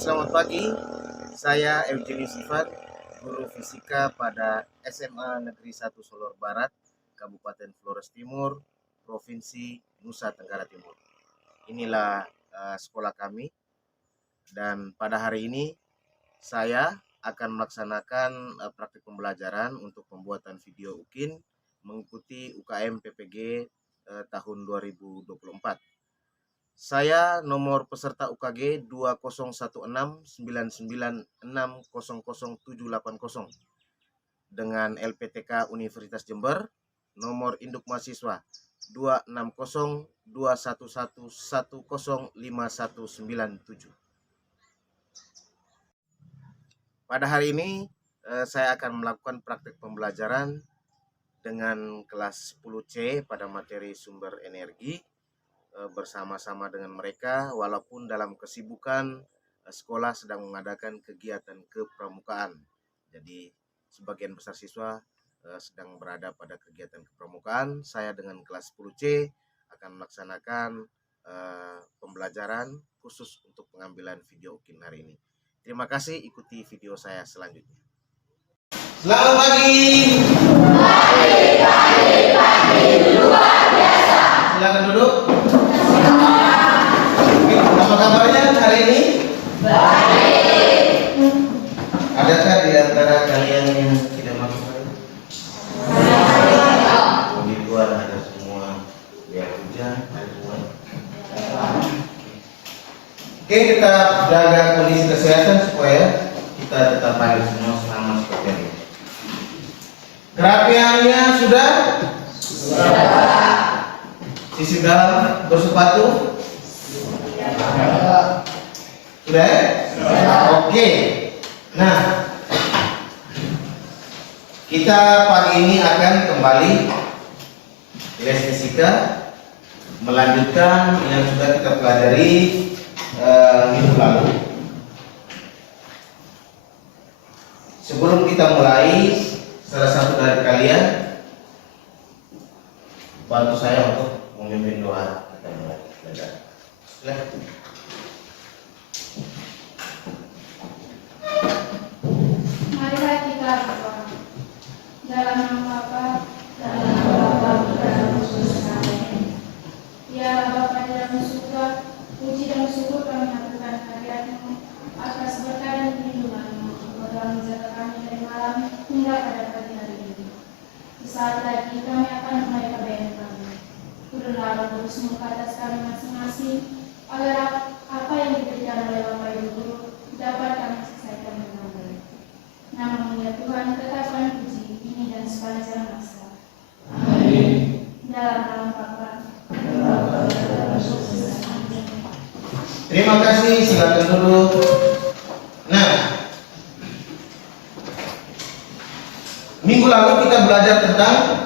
selamat pagi. Saya Eugenius Ivan, guru fisika pada SMA Negeri 1 Solor Barat, Kabupaten Flores Timur, Provinsi Nusa Tenggara Timur. Inilah sekolah kami, dan pada hari ini saya akan melaksanakan praktik pembelajaran untuk pembuatan video UKIN mengikuti UKM PPG tahun 2024. Saya nomor peserta UKG 201699600780 dengan LPTK Universitas Jember, nomor induk mahasiswa 260211105197. Pada hari ini saya akan melakukan praktik pembelajaran dengan kelas 10C pada materi sumber energi bersama-sama dengan mereka, walaupun dalam kesibukan sekolah sedang mengadakan kegiatan kepramukaan. Jadi sebagian besar siswa sedang berada pada kegiatan kepramukaan. Saya dengan kelas 10C akan melaksanakan pembelajaran khusus untuk pengambilan video UKIN hari ini. Terima kasih, ikuti video saya selanjutnya. Selamat pagi. Pagi, luar biasa. Silakan duduk. Apa kabarnya hari ini? Baik. Adakah di antara kalian yang tidak masuk hari ini? Di luar ada semua, biar hujan ada semua. Oke, kita jaga kondisi kesehatan supaya kita tetap baik semua selama seperti ini. Kerapiannya sudah? Sudah. Sisi dalam bersepatu? Sudah ya? Oke. Nah, kita pagi ini akan kembali les fisika, melanjutkan yang sudah kita pelajari minggu lalu. Sebelum kita mulai, salah satu dari kalian bantu saya untuk memimpin doa. Kita mulai belajar. Marilah kita berdoa. Dalam nama Bapa, dalam nama Bapa dan Roh Kudus. Amin. Ya Bapa di dalam surga, puji dan syukur kami haturkan kehadirat-Mu atas berkat dan perlindungan-Mu dalam menjaga kami dari malam hingga pada pagi hari ini. Sesaat lagi kami akan mulai KBM kami. Turunlah Roh Kudus-Mu ke atas kami masing-masing, agar apa yang diberikan oleh Bapak Ibu Guru dapat kami selesaikan dengan baik. Namun ya Tuhan, tetap kami puji ini dan sepanjang masa. Amin. Dalam nama Bapa, dalam nama dan Roh Kudus. Amin. Terima kasih, silakan duduk. Nah, minggu lalu kita belajar tentang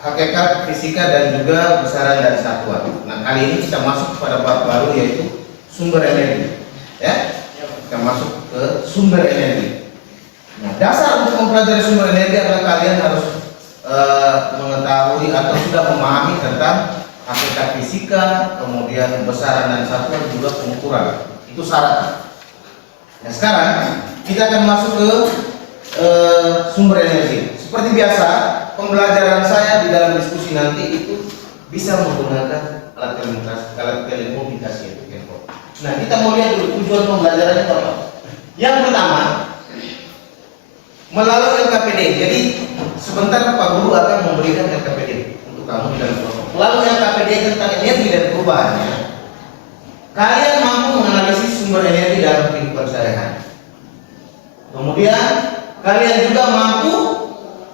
hakikat fisika dan juga besaran dari satuan. Nah, kali ini kita masuk pada bab baru, yaitu sumber energi. Ya, kita masuk ke sumber energi. Nah, dasar untuk mempelajari sumber energi adalah kalian harus mengetahui atau sudah memahami tentang hakikat fisika, kemudian besaran dan satuan, juga pengukuran. Itu syarat. Nah, sekarang kita akan masuk ke sumber energi. Seperti biasa, pembelajaran saya di dalam diskusi nanti itu bisa menggunakan alat telekomunikasi itu handphone. Nah, kita mau lihat dulu tujuan pembelajarannya apa. Yang pertama, melalui LKPD. Jadi sebentar Pak Guru akan memberikan LKPD untuk kamu dan kelompok. Melalui LKPD tentang energi dan perubahannya, kalian mampu menganalisis sumber energi dalam kehidupan sehari-hari. Kemudian kalian juga mampu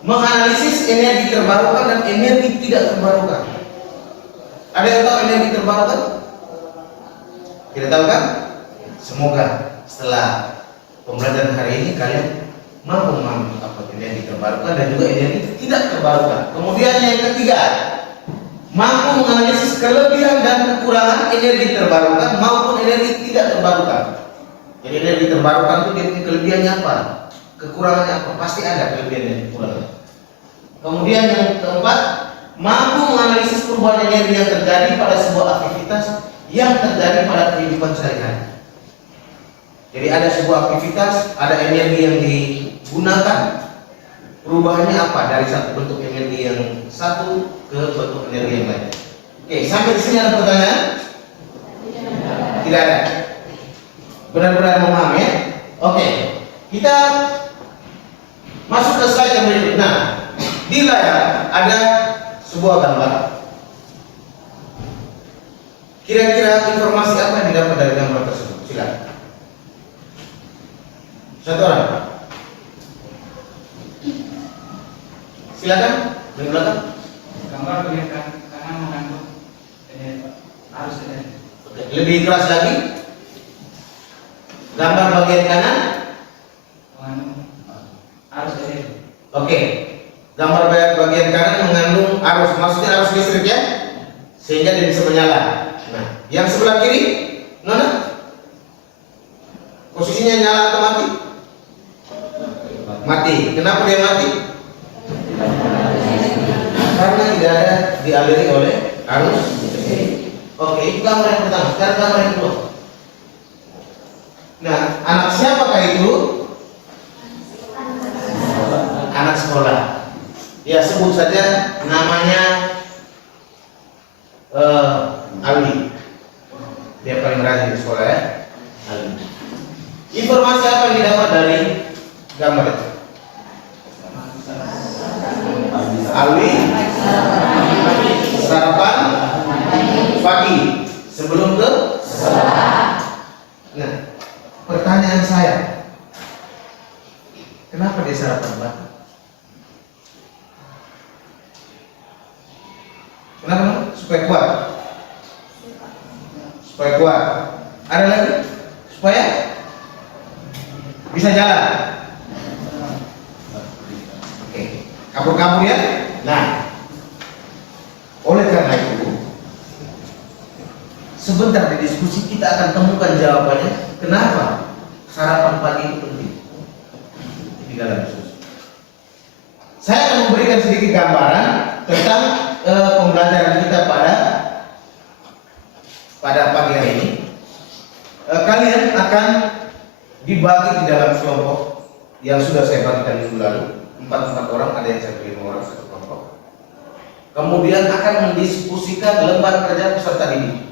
menganalisis energi terbarukan dan energi tidak terbarukan. Ada yang tahu energi terbarukan? Tidak tahu kan? Semoga setelah pembelajaran hari ini kalian mampu memahami apa energi terbarukan dan juga energi tidak terbarukan. Kemudian yang ketiga, mampu menganalisis kelebihan dan kekurangan energi terbarukan maupun energi tidak terbarukan. Jadi energi terbarukan itu dia punya kelebihannya apa? Kekurangannya apa? Pasti ada kelebihan dan kekurangan. Kemudian yang keempat, mampu menganalisis perubahan energi yang terjadi pada sebuah aktivitas yang terjadi pada kehidupan sehari-hari. Jadi ada sebuah aktivitas, ada energi yang digunakan, perubahannya apa dari satu bentuk energi yang satu ke bentuk energi yang lain. Oke, sampai di sini ada pertanyaan? Tidak ada. Benar-benar memahami ya? Oke, kita masuk ke slide yang berikut. Nah, di layar ada sebuah gambar. Kira-kira informasi apa yang didapat dari gambar tersebut? Silakan. Satu orang. Silakan. Di belakang. Gambar bagian kanan mengandung arus energi. Oke, lebih keras lagi. Gambar bagian kanan. Mengandung arus energi. Oke. Gambar bagian kanan mengandung arus, maksudnya arus listrik ya, sehingga dia bisa menyala. Nah, yang sebelah kiri, Nona, posisinya nyala atau mati? Mati. Kenapa dia mati? Karena tidak ada dialiri oleh arus listrik. Oke, itu gambar yang pertama. Sekarang gambar yang kedua. Nah, anak siapakah itu? Anak sekolah. Ya, sebut saja namanya Aldi. Dia paling rajin di sekolah ya, Aldi. Informasi apa yang didapat dari gambar itu? Aldi sarapan pagi sebelum ke sekolah. Nah, pertanyaan saya, kenapa dia sarapan pagi? Kenapa? Supaya kuat. Supaya kuat. Ada lagi? Supaya bisa jalan. Oke. Kabur-kabur ya. Nah, oleh karena itu, sebentar di diskusi kita akan temukan jawabannya. Kenapa sarapan pagi itu penting di dalam diskusi. Saya akan memberikan sedikit gambaran tentang pembelajaran kita pada pagi hari ini. Kalian akan dibagi di dalam kelompok yang sudah saya bagikan minggu lalu, 4 orang, ada yang saya beri 5 orang satu kelompok. Kemudian akan mendiskusikan lembar kerja peserta didik.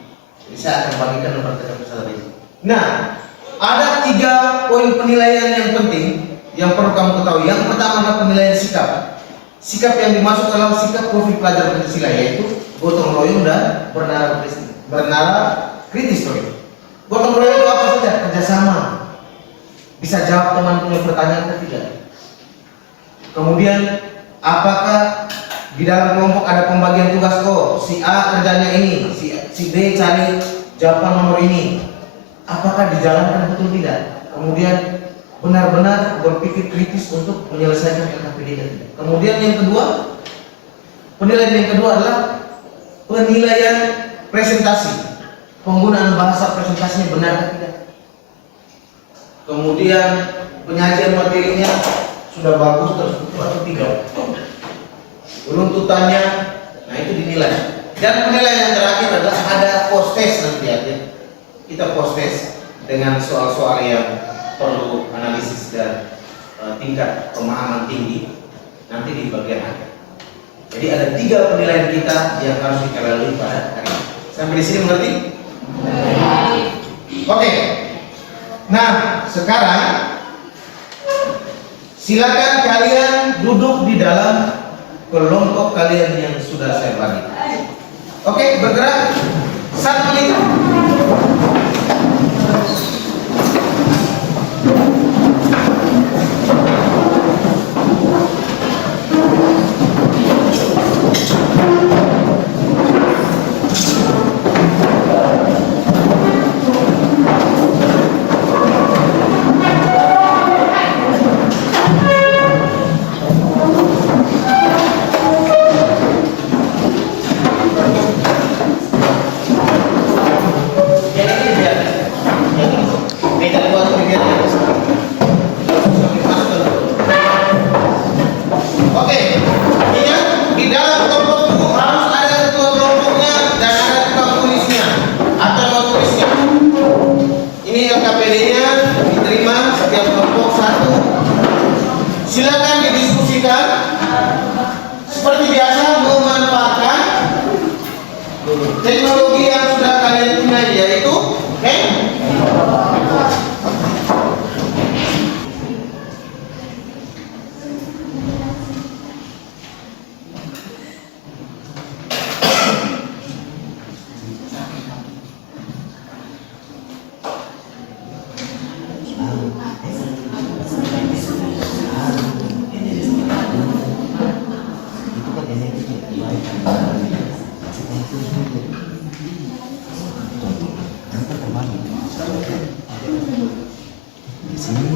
Jadi saya akan bagikan lembar kerja peserta didik. Nah, ada 3 poin penilaian yang penting yang perlu kamu ketahui. Yang pertama adalah penilaian sikap. Sikap yang dimaksud dalam sikap profil pelajar Pancasila, yaitu gotong royong dan bernara kritis. Gotong royong itu apa saja? Kerjasama. Bisa jawab teman punya pertanyaan atau tidak. Kemudian, apakah di dalam kelompok ada pembagian tugas? Oh, si A kerjanya ini, si B cari jawaban nomor ini. Apakah dijalankan betul tidak? Kemudian benar-benar berpikir kritis untuk menyelesaikan LKPD dan tidak. Kemudian yang kedua, penilaian yang kedua adalah penilaian presentasi. Penggunaan bahasa presentasinya benar atau tidak. Kemudian penyajian materinya sudah bagus, terstruktur atau tidak. Runtutannya, nah itu dinilai. Dan penilaian yang terakhir adalah ada post test nanti ya. Kita post test dengan soal-soal yang perlu analisis dan tingkat pemahaman tinggi nanti di bagian akhir. Jadi ada 3 penilaian kita yang harus kita lalui pada hari ini. Sampai di sini mengerti? Oke. Nah, sekarang silakan kalian duduk di dalam kelompok kalian yang sudah saya bagi. Oke, bergerak 1 menit. Atau seperti biasa memanfaatkan teknologi yang sudah kalian punya, yaitu di sini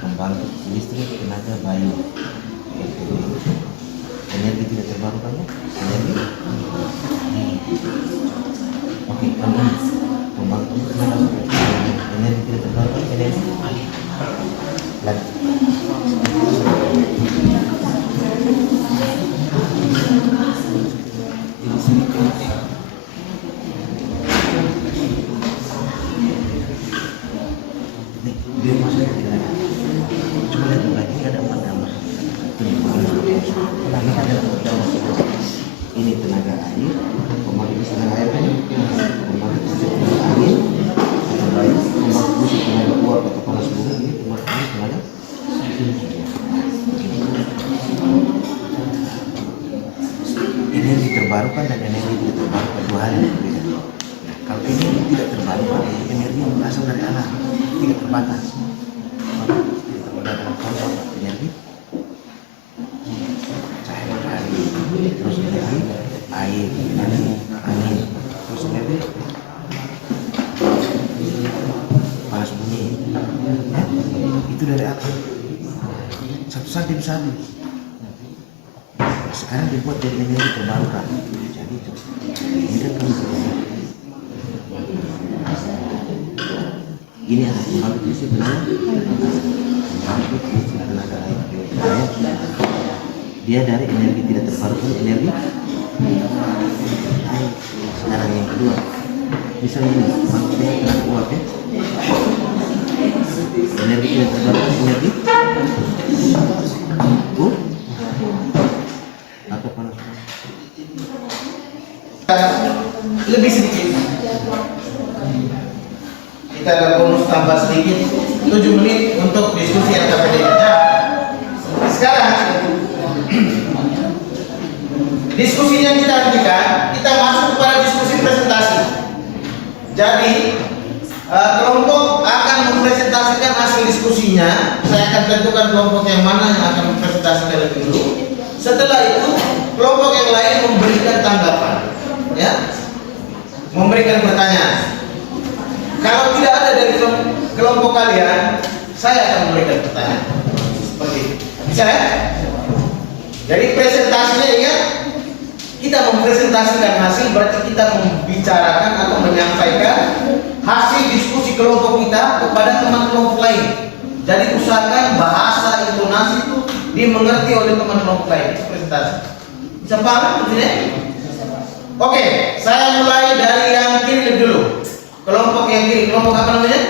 pembangkit listrik tenaga bayu, energi tidak terbarukan ya, energi. Oke, pembangkit tenaga energi tidak terbarukan, energi lagi. Di sini dia masuk ke dalam. Coba lihat lagi, ada 4 gambar. Tenaga ada 4 gambar. Ini tenaga air, pembangkit tenaga air kan, pembangkit tenaga angin, tenaga air, pembangkit tenaga uap atau panas bumi, ini pembangkit tenaga energi terbarukan dan energi tidak terbarukan, dua hal yang berbeda. Kalau energi tidak terbarukan, energi yang berasal dari alam, tidak terbatas. Tidak terbatas dalam konsep energi cahaya matahari, terus energi air, energi angin, terus energi panas bumi. Ya, itu dari atom. Satu-satu bisa habis. Sekarang dibuat dari energi terbarukan. Jadi itu tidak ini adalah pembangkit listrik tenaga air. Dia dari energi tidak terbarukan, energi air. Sekarang yang kedua, misalnya ini pembangkit tenaga uap ya, energi tidak terbarukan, energi atau panas. lebih sedikit. Kita ada bonus tambah sedikit 7 menit untuk diskusi LKPD. Nah, sekarang diskusinya kita hentikan, kita masuk kepada diskusi presentasi. Jadi kelompok akan mempresentasikan hasil diskusinya. Saya akan tentukan kelompok yang mana yang akan mempresentasikan lebih dulu. Setelah itu kelompok yang lain memberikan tanggapan, ya, memberikan pertanyaan. Kalau tidak ada dari kelompok kalian, saya akan memberikan pertanyaan. Seperti itu. Bisa ya? Jadi presentasinya ingat, kita mempresentasikan hasil berarti kita membicarakan atau menyampaikan hasil diskusi kelompok kita kepada teman kelompok lain. Jadi usahakan bahasa intonasi itu dimengerti oleh teman kelompok lain. Itu presentasi. Bisa paham maksudnya? Oke, saya mulai dari yang kiri dulu. Kelompok yang kiri, kelompok apa namanya?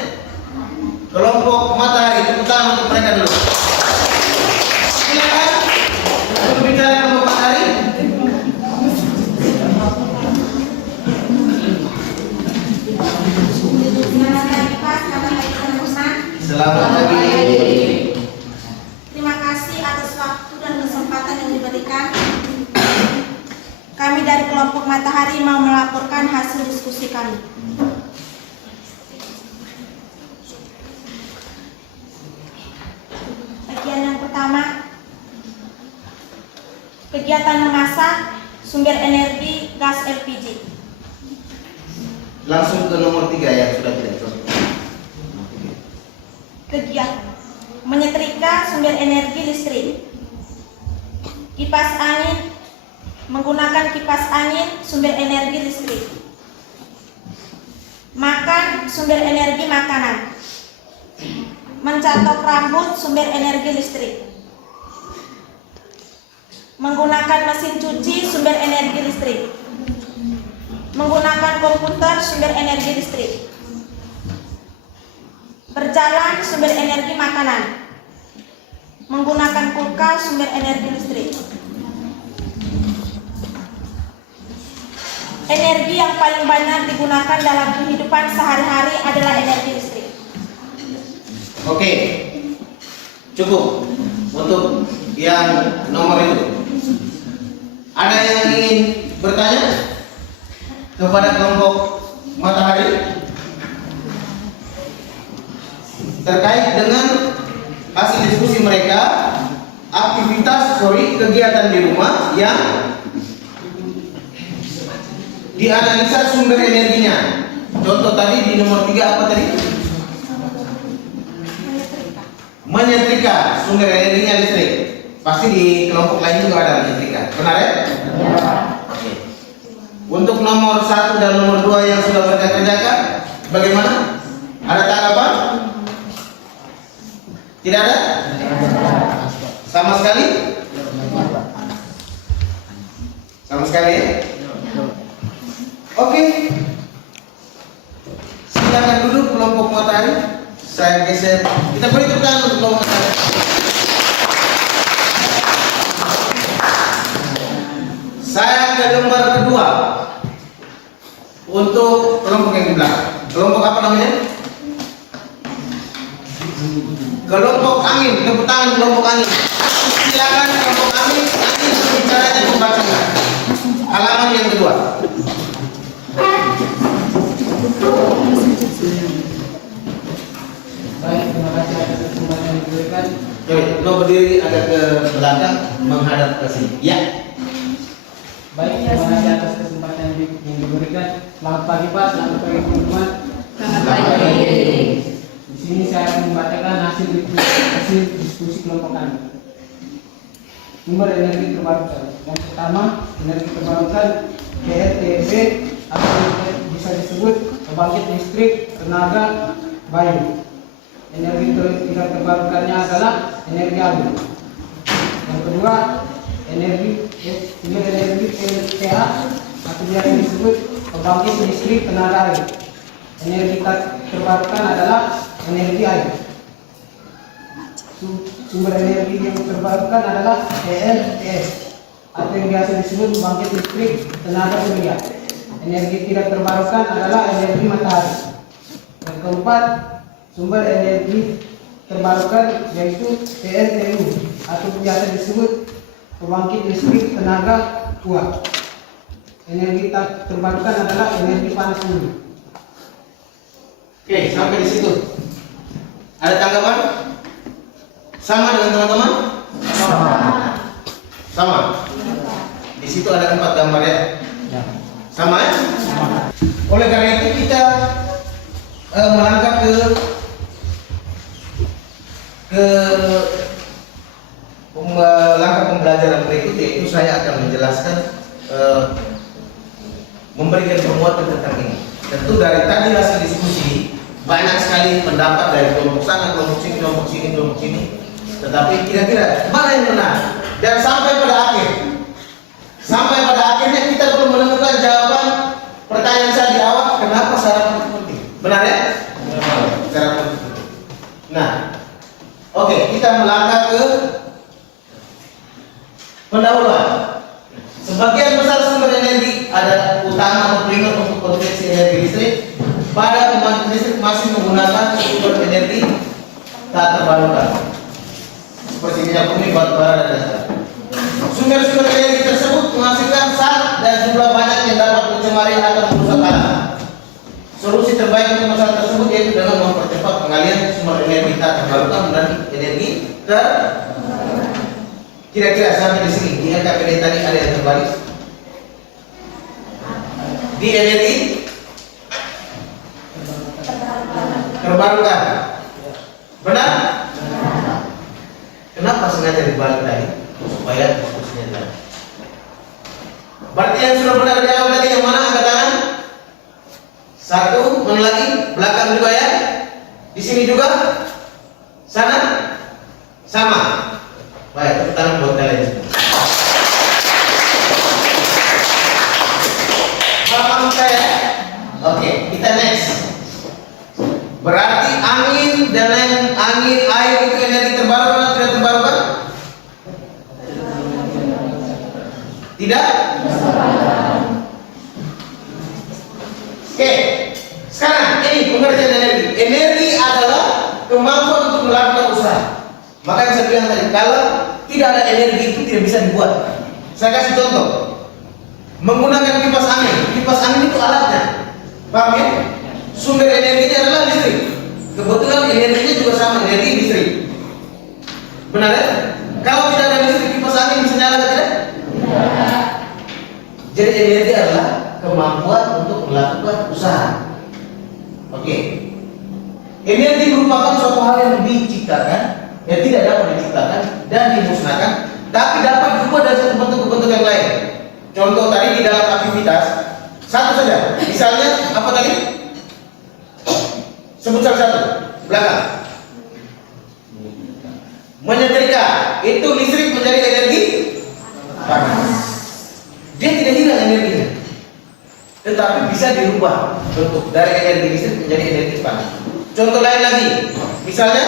Kelompok matahari. Tepuk tangan untuk mereka dulu. Silakan untuk bicara kelompok matahari. Selamat pagi. Terima kasih atas waktu dan kesempatan yang diberikan. Kami dari kelompok Matahari mau melaporkan hasil diskusi kami. Bagian yang pertama, kegiatan memasak sumber energi gas LPG. Langsung ke nomor 3 yang sudah tidak itu. Kegiatan menyetrika sumber energi listrik. Kipas angin, menggunakan kipas angin sumber energi listrik. Makan sumber energi makanan. Mencatok rambut sumber energi listrik. Menggunakan mesin cuci sumber energi listrik. Menggunakan komputer sumber energi listrik. Berjalan sumber energi makanan. Menggunakan kulkas sumber energi listrik. Energi yang paling banyak digunakan dalam kehidupan sehari-hari adalah energi listrik. Oke, cukup untuk yang nomor itu. Ada yang ingin bertanya kepada kelompok matahari terkait dengan hasil diskusi mereka, kegiatan di rumah yang dianalisa sumber energinya. Contoh tadi di nomor 3 apa tadi? Menyetrika, sumber energinya listrik. Pasti di kelompok lain juga ada menyetrika. Benar ya? Oke. Untuk nomor 1 dan nomor 2 yang sudah mereka kerjakan, bagaimana? Ada tanggapan? Tidak ada? Sama sekali? Sama sekali ya? Oke. Silakan duduk kelompok matahari. Saya geser. Kita beri tepuk tangan untuk kelompok matahari. Saya ke lembar kedua untuk kelompok yang di belakang. Kelompok apa namanya? Kelompok angin. Tepuk tangan kelompok angin. Silakan kelompok angin. Nanti caranya membacakan halaman yang kedua. Baik, terima kasih atas kesempatan yang diberikan. Oke, mau berdiri agak ke belakang menghadap ke sini. Ya. Baik, terima kasih atas kesempatan yang diberikan. Selamat pagi Pak, selamat pagi teman-teman. Selamat pagi. Di sini saya akan membacakan hasil diskusi kelompok kami. Sumber energi terbarukan. Yang pertama, energi terbarukan PLTB atau bisa disebut pembangkit listrik tenaga bayu. Energi tidak terbarukannya adalah energi alam. Yang kedua, sumber energi PLTA atau biasa disebut pembangkit listrik tenaga air. Energi terbarukan adalah energi air. Sumber energi yang terbarukan adalah PLTS atau yang biasa disebut pembangkit listrik tenaga surya. Energi tidak terbarukan adalah energi matahari. Yang keempat, sumber energi terbarukan yaitu PLTU atau biasa disebut pembangkit listrik tenaga uap. Energi terbarukan adalah energi panas bumi. Oke, sampai di situ. Ada tanggapan? Sama dengan teman-teman? Sama. Di situ ada 4 gambar ya. Sama ya? Oleh karena itu kita melangkah ke langkah pembelajaran berikut, yaitu saya akan menjelaskan memberikan penguatan tentang ini. Tentu dari tadi hasil diskusi banyak sekali pendapat dari kelompok sana, kelompok sini, kelompok sini, kelompok sini. Tetapi kira-kira mana yang benar? Dan sampai pada akhirnya kita belum menemukan jawaban pertanyaan saya di awal, kenapa syarat itu penting? Benar ya? Syarat itu penting. Nah, oke, kita melangkah ke pendahuluan. Sebagian besar sumber energi ada utama atau primer untuk produksi energi listrik. Pada pembangkit listrik masih menggunakan sumber energi tak terbarukan seperti minyak bumi, batu bara, dan lain-lain. Sumber-sumber energi tersebut menghasilkan zat dan jumlah banyak yang dapat mencemari atau merusak alam. Solusi terbaik untuk masalah tersebut yaitu dengan mempercepat pengalian sumber energi tak terbarukan dan energi Kira-kira sampai di sini di LKPD tadi ada yang terbaris? Di energi terbarukan. Benar? Kenapa sengaja dibalik tadi? Supaya diskusinya jelas. Berarti yang sudah benar di awal tadi yang mana? Angkat tangan. 1, mana lagi? Belakang juga ya? Di sini juga? Sana? Sama? Baik, tepuk tangan buat kalian semua. Paham saya? Oke, kita next. Berarti angin dan angin air itu energi terbarukan atau tidak terbarukan? Tidak? kalau tidak ada energi itu tidak bisa dibuat. Saya kasih contoh. Menggunakan kipas angin. Kipas angin itu alatnya. Paham ya? Sumber energinya adalah listrik. Kebetulan energinya juga sama, energi listrik. Benar ya? Kalau tidak ada listrik, kipas angin bisa nyala atau tidak? Tidak. Jadi energi adalah kemampuan untuk melakukan usaha. Oke. Energi merupakan suatu hal yang diciptakan, yang tidak dapat diciptakan dan dimusnahkan, tapi dapat diubah dari satu bentuk ke bentuk yang lain. Contoh tadi di dalam aktivitas, satu saja. Misalnya apa tadi? Sebut salah satu. Belakang. Menyetrika, itu listrik menjadi energi panas. Dia tidak hilang energinya, tetapi bisa dirubah bentuk dari energi listrik menjadi energi panas. Contoh lain lagi, misalnya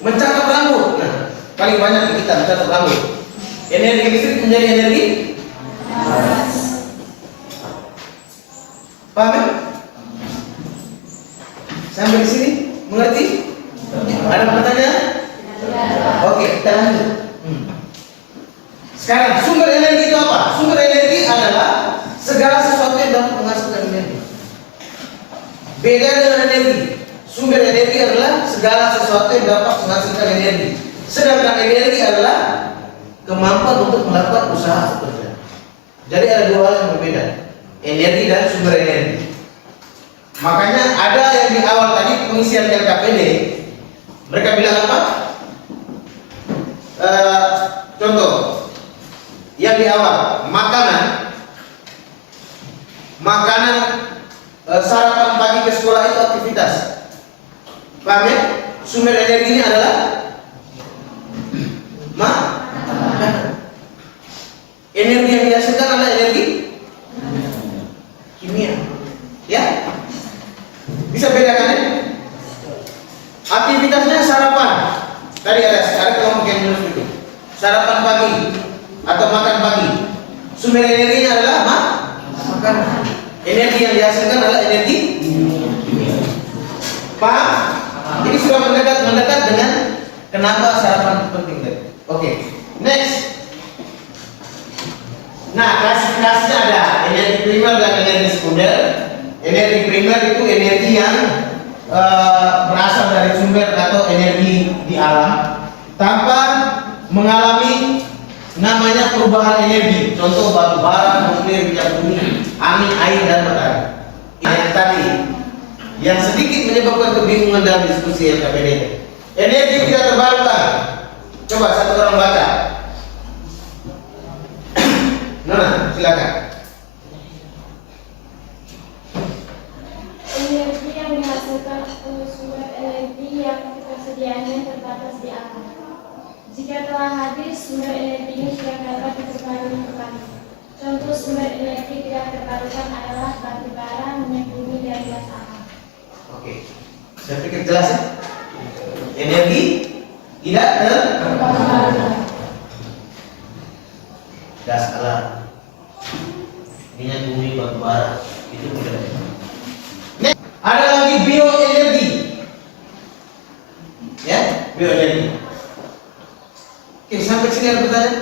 mencatat rambut. Nah, paling banyak di kita mencatat rambut. Energi listrik menjadi energi panas. Paham ya? Sampai di sini mengerti? Ada pertanyaan? Oke, kita lanjut. Sekarang sumber energi itu apa? Sumber energi adalah segala sesuatu yang dapat menghasilkan energi. Beda dengan energi. Sumber energi adalah segala sesuatu yang dapat menghasilkan energi. Sedangkan energi adalah kemampuan untuk melakukan usaha bekerja. Jadi ada dua hal yang berbeda, energi dan sumber energi. Makanya ada yang di awal tadi pengisian LKPD, mereka bilang apa? Contoh yang di awal, makanan sarapan pagi ke sekolah itu aktivitas. Paham ya? Sumber energinya adalah makanan. Energi yang dihasilkan adalah energi kimia. Ya? Bisa bedakan ya? Aktivitasnya sarapan. Tadi ada kelompok yang menulis itu. Sarapan pagi atau makan pagi. Sumber energinya adalah makanan. Energi yang dihasilkan adalah energi kimia. Paham? Jadi sudah mendekat dengan kenapa sarapan penting tadi. Oke. Next. Nah, klasifikasinya ada energi primer dan energi sekunder. Energi primer itu energi yang berasal dari sumber atau energi di alam tanpa mengalami namanya perubahan energi. Contoh batu bara, nuklir, minyak bumi, angin, air dan matahari. Yang tadi yang sedikit menyebabkan kebingungan dalam diskusi LKPD. Energi tidak terbarukan. Coba satu orang baca. Nona, silakan. Energi yang dihasilkan oleh sumber energi yang ketersediaannya terbatas di alam. Jika telah habis, sumber energinya tidak dapat diperbarui kembali. Contoh sumber energi tidak terbarukan adalah batu bara, minyak bumi, dan gas alam. Oke, saya pikir jelas ya. Energi tidak terbarukan. Gas alam, minyak bumi, batu bara, itu tidak. Ada lagi bioenergi. Ya, bioenergi. Oke, sampai sini ada pertanyaan?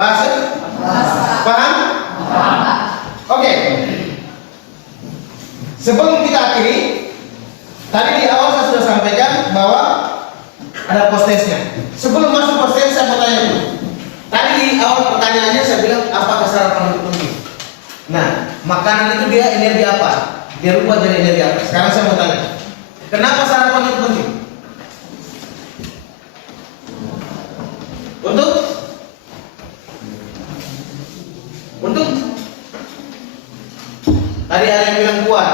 Bahasa? Paham? Oke. Sebelum kita akhiri, tadi di awal saya sudah sampaikan bahwa ada post-testnya. Sebelum masuk post-test saya mau tanya dulu. Tadi di awal pertanyaannya saya bilang apakah sarapan itu penting? Nah, makanan itu dia energi apa? Dia rubah jadi energi apa? Sekarang saya mau tanya, kenapa sarapan itu penting? Untuk tadi ada yang bilang kuat,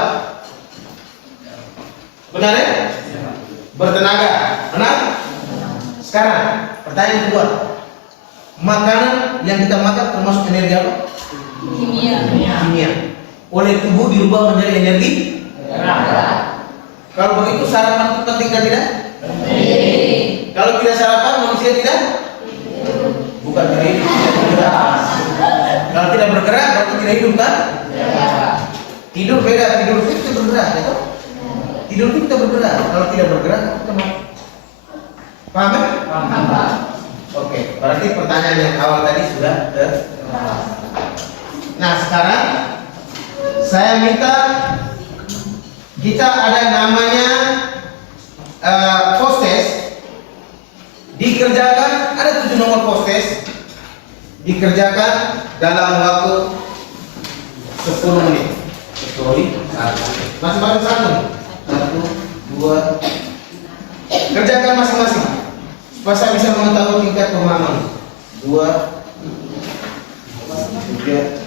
benar ya? Bertenaga, benar? Sekarang pertanyaan kedua, makanan yang kita makan termasuk energi apa? Kimia. Oleh tubuh dirubah menjadi energi. Kalau begitu sarapan itu penting atau tidak? Kalau tidak sarapan manusia tidak? Bukan tidak hidup, tidak bergerak. Kalau tidak bergerak berarti tidak hidup kan? Tidur beda, tidur itu bergerak, ya? Tidur itu kita bergerak. Kalau tidak bergerak kita mati. Paham ya? Paham, Pak. Oke, berarti pertanyaan yang awal tadi sudah Nah, sekarang saya minta kita ada namanya post test dikerjakan, ada 7 nomor post test dikerjakan dalam waktu 10 menit. Masing-masing satu, dua, kerjakan masing-masing supaya saya bisa mengetahui tingkat pemahaman. 2, 3.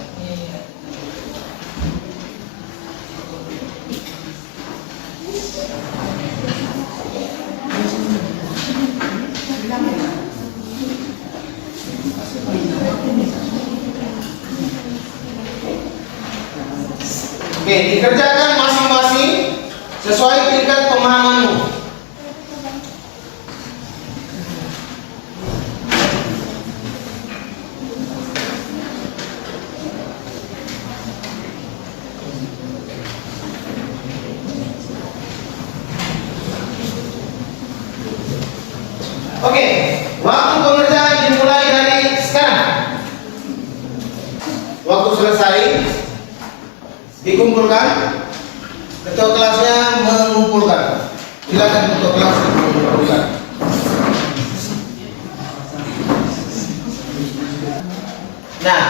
Oke, dikerjakan masing-masing sesuai tingkat pemahamanmu. Oke, waktu pengerjaan dimulai dari sekarang. Waktu selesai dikumpulkan, ketua kelasnya mengumpulkan. Silakan ketua kelas mengumpulkan. Nah,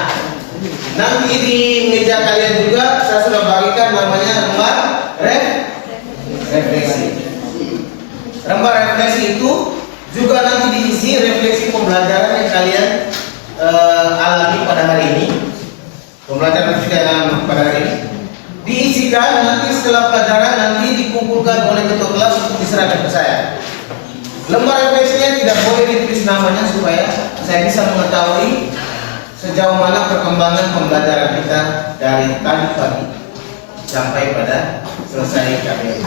nanti di meja kalian juga saya sudah bagikan namanya lembar refleksi. Lembar refleksi itu juga nanti diisi refleksi pembelajaran yang kalian alami pada hari ini. Pembelajaran yang kalian alami pada hari ini diisikan nanti setelah pelajaran, nanti dikumpulkan oleh ketua kelas untuk diserahkan ke saya. Lembar refleksinya tidak boleh ditulis namanya supaya saya bisa mengetahui sejauh mana perkembangan pembelajaran kita dari tadi pagi sampai pada selesai KBM.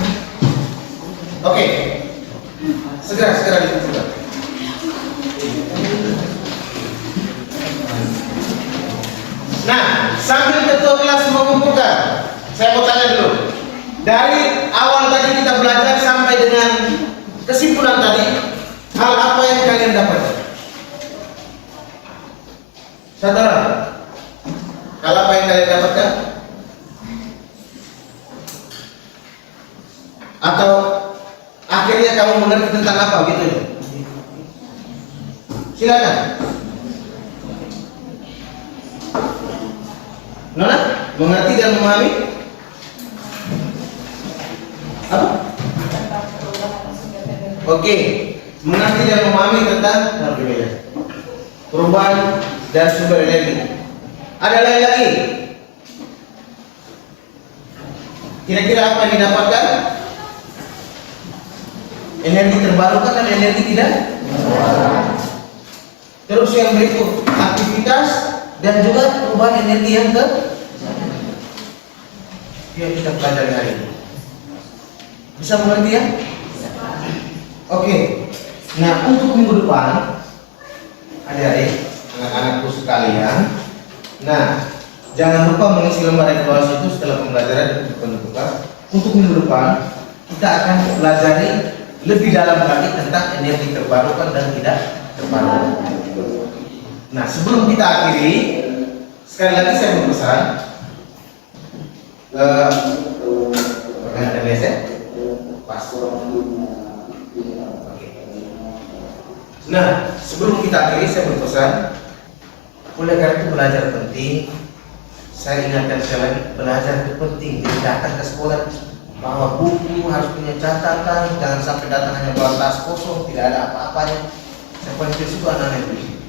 Oke, segera dikumpulkan. Nah, sambil ketua kelas mengumpulkan, saya mau tanya dulu. Dari awal tadi kita belajar sampai dengan kesimpulan tadi, hal apa yang kalian dapat? Saudara, hal apa yang kalian dapatkan? Atau akhirnya kamu mengerti tentang apa gitu? Silakan. Nona, mengerti dan memahami? Apa? Oke, mengerti dan memahami tentang perubahan dan sumber energi. Ada lain lagi? Kira-kira apa yang didapatkan? Energi terbarukan dan energi tidak? Terus yang berikut, aktivitas dan juga perubahan energi yang yang kita pelajari hari ini. Bisa mengerti ya? Oke. Nah, untuk minggu depan, adik-adik, anak-anakku sekalian, nah, jangan lupa mengisi lembar evaluasi itu setelah pembelajaran dibuka. Untuk minggu depan, kita akan pelajari lebih dalam lagi tentang energi terbarukan dan tidak terbarukan. Nah, sebelum kita akhiri, sekali lagi saya berpesan, ada biasa, pas. Nah, sebelum kita akhiri, saya berpesan, oleh karena itu belajar penting. Saya ingatkan sekali lagi, belajar itu penting. Jadi datang ke sekolah bawa buku, harus punya catatan, jangan sampai datang hanya bawa tas kosong, tidak ada apa-apanya. Saya paling suka anak-anak itu.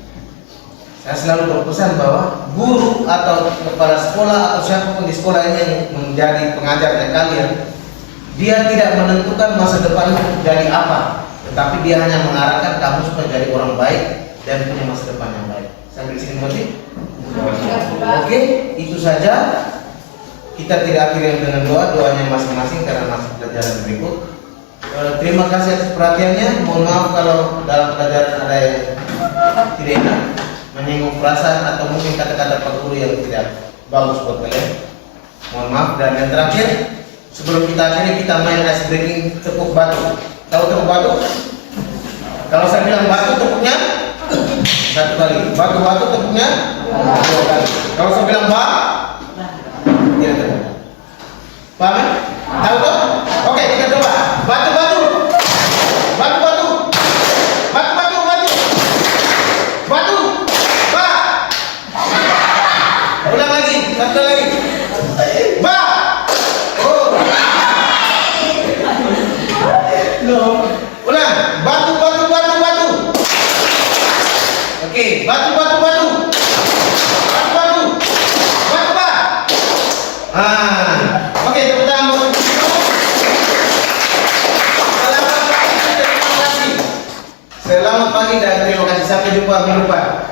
Saya selalu berpesan bahwa guru atau kepala sekolah atau siapapun di sekolah ini yang menjadi pengajarnya kalian, dia tidak menentukan masa depan jadi apa, tetapi dia hanya mengarahkan kamu supaya jadi orang baik dan punya masa depan yang baik. Sampai di sini mengerti? Oke, itu saja. Kita tidak akhiri dengan doanya masing-masing karena masih pelajaran berikut. Terima kasih atas perhatiannya. Mohon maaf kalau dalam pelajaran ada yang tidak enak, menyinggung perasaan atau mungkin kata-kata Pak Guru yang tidak bagus buat kalian. Mohon maaf. Dan yang terakhir, sebelum kita akhiri, kita main ice breaking tepuk batu. Tahu tepuk batu? Kalau saya bilang batu tepuknya 1 kali. Batu-batu tepuknya 2 kali. Kalau saya bilang tidak tahu. Paham? Ya? Tahu toh? Oke, kita coba. Batu-batu. Batu-batu. Batu-batu, batu. Batu. Ba. Ulang lagi, satu lagi. Ba. Oh. Ulang. Batu, batu, batu, batu. Oke, batu, batu, batu. Batu, batu. Batu, ba. Oke, tepuk tangan buat Selamat pagi dan terima kasih. Sampai jumpa minggu depan.